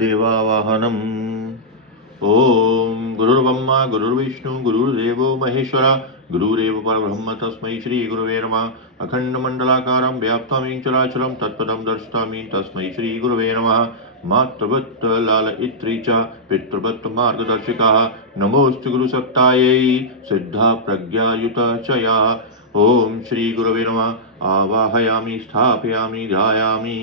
देवावाहनम् ओम गुरुर्ब्रह्मा गुरुर्विष्णु गुरुर्देवो महेश्वरा गुरुरेव परब्रह्म तस्मै श्री गुरुवे नमः अखंडमंडलाकारं व्याप्तं चराचरं तत्पदं दर्शितामि तस्मै श्री गुरुवे नमः मातृवत् लाल इत्री च पितृवत् मार्गदर्शिकाः नमोस्तु गुरुसत्तायै सिद्धा प्रज्ञायुत च या ओम श्री गुरुवे नमः आवाहयामि स्थापयामि ध्यायामि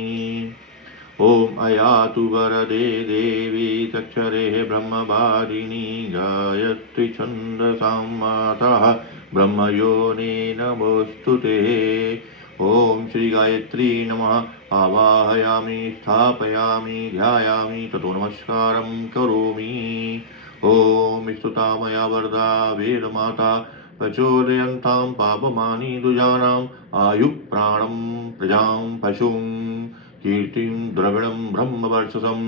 ओम अयातु वरदे देवी तक्षरे ब्रह्मवादिनी गायत्री छन्दसां माता ब्रह्मयोने नमोस्तुते ओम श्री गायत्री नमः आवाहयामि स्थापयामि ध्यायामि ततो नमस्कारं करोमि ओम स्तुता मया वरदा वेदमाता प्रचोदयन्तां पापमानि दुजानाम् आयुः प्राणं प्रजां पशुं कीर्तिं द्रविणं ब्रह्मवर्चसं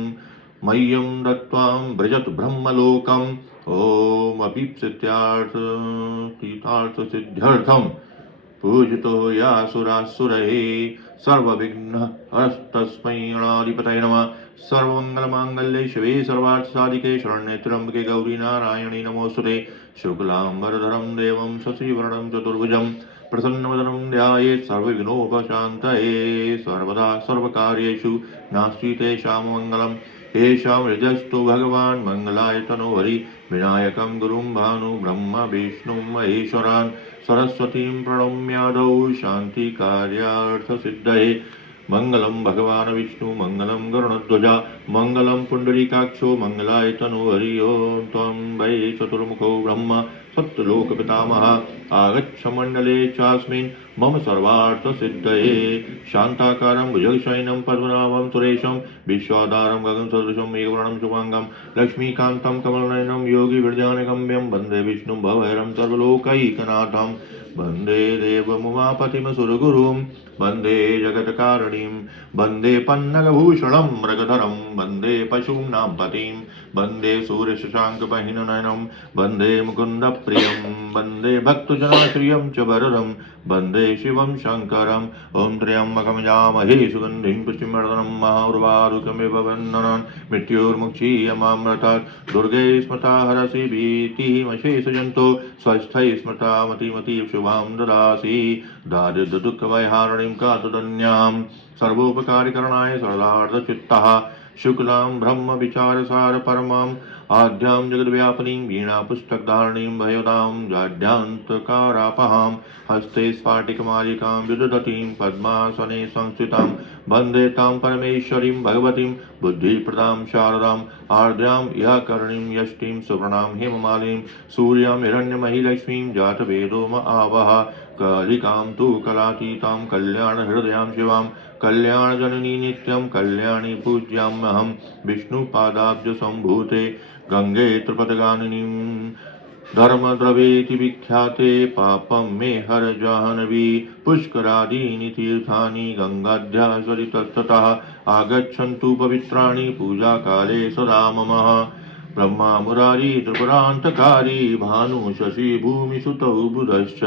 मह्यं दत्त्वां व्रजत ब्रह्मलोकम् ॐ अभीप्सितार्थसिद्ध्यर्थं पूजितो यासुरासुरैः सर्वविघ्नहरस्तस्मै गणाधिपतये नमः सर्वमङ्गलमाङ्गल्ये शिवे सर्वार्थसाधिके शरण्ये त्र्यम्बके गौरी नारायणी नमोऽस्तुते शुक्लाम्बरधरं देवं शशिवर्णं चतुर्भुजं प्रसन्नवदनं ध्यायेत् सर्वविघ्नोपशान्तये सर्वदा सर्वकार्येषु नास्ति तेषां मङ्गलम् येषां हृदयस्थो भगवान् मङ्गलाय तनोहरि विनायकं गुरुं भानु ब्रह्म विष्णुं महेश्वरान् सरस्वतीं प्रणम्यादौ शान्तिकार्यार्थसिद्धये मंगलम भगवान विष्णु मंगलम गरुणध्वजा मंगलम पुंडरीकाक्षो मंगलाय तनोहरि ओं त्वं वै चतुर्मुखो ब्रह्म सत्यलोक पितामह आगच्छ मंडले चास्मिन् मम सर्वार्थसिद्धये शान्ताकारं भुजगशयनं पद्मनाभं सुरेशं विश्वाधारं गगनसदृशं मेघवर्णं शुभांगं लक्ष्मीकान्तं कमलनयनं योगिविरजानगम्यं वन्दे विष्णुं भवहरं सर्वलोकैकनाथं वन्दे देवमुमापतिमसुरगुरुं वन्दे जगत्कारणीं वन्दे पन्नगभूषणं मृगधरं वन्दे पशूनां पतिं वन्दे सूर्यशशाङ्कपहिननयनं वन्दे मुकुन्दप्रियं वन्दे भक्तजनाश्रियं च वरदं वन्दे शिवं शङ्करम् ॐ त्र्यम्बकं यामहे सुगन्धिं पुष्टिवर्धनं महाउर्वारुकमिव बन्धनान् मृत्योर्मुक्षीयमामृतात् दुर्गे स्मृता हरसि भीतिमशेषजन्तो स्वस्थैः स्मृता मतिमतीव शुभां ददासि दारिद्र्यदुःखभयहारिणीं कातुदन्यां सर्वोपकारिकरणाय सरदार्धचित्तः शुक्लां ब्रह्म विचारसार परमां आद्यां जगद्व्यापिनीं वीणापुस्तकधारिणीं भयदां जाड्यान्तकारापहां हस्ते स्फाटिकमालिकां विदधतीं पद्मासने संस्थितां वन्दे तां परमेश्वरीं भगवतीं बुद्धिप्रदां शारदाम् आर्द्रां यः करुणीं यष्टिं सुवर्णां हेममालिनीं सूर्यां हिरण्यमयीलक्ष्मीं जातवेदो म आवह कालिकां तु कलातीतां कल्याणहृदयां शिवां कल्याणजननी नित्यं कल्याणी पूज्याम्यहं विष्णुपादाब्जसम्भूते गंगे त्रिपदगामिनीं धर्मद्रवेति विख्याते पापं मे हर जाह्नवी पुष्करादीनि तीर्थानि गंगाध्या सरितस्ततः आगच्छन्तु पवित्राणि पूजाकाले सदा मम ब्रह्मा मुरारी त्रिपुरान्तकारी भानु शशि भूमिसुतौ बुधश्च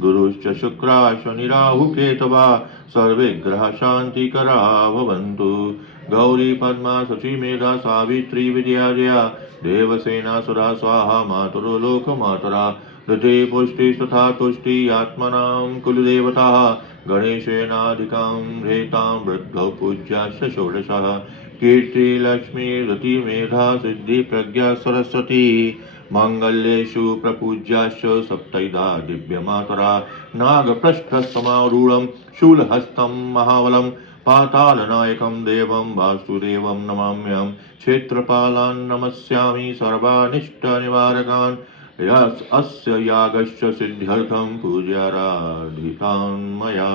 गुरुश्च शुक्रा शनिराहुकेतवा सर्वे ग्रहाः शान्तिकरा भवन्तु गौरी पद्मा शची मेधा सावित्री विद्याजया देवसेना सुधा स्वाहा मातुर्लोकमातरा ऋते पुष्टि तथा तुष्टि आत्मनां कुलदेवताः गणेशेनाधिकां रेतां वृद्धौ पूज्याश्च षोडशः कीर्ति लक्ष्मी रति मेधा सिद्धि प्रज्ञा सरस्वती मांगल्येषु प्रपूज्याश्च सप्तैधा दिव्यमातरा नागपृष्ठसमारूढं शूलहस्तं महाबलं पातालनायकं देवं वासुदेवं नमाम्यहं क्षेत्रपालान् नमस्यामि सर्वानिष्टनिवारकान् अस्य यागस्य सिद्ध्यर्थं पूज्याराधितान् मया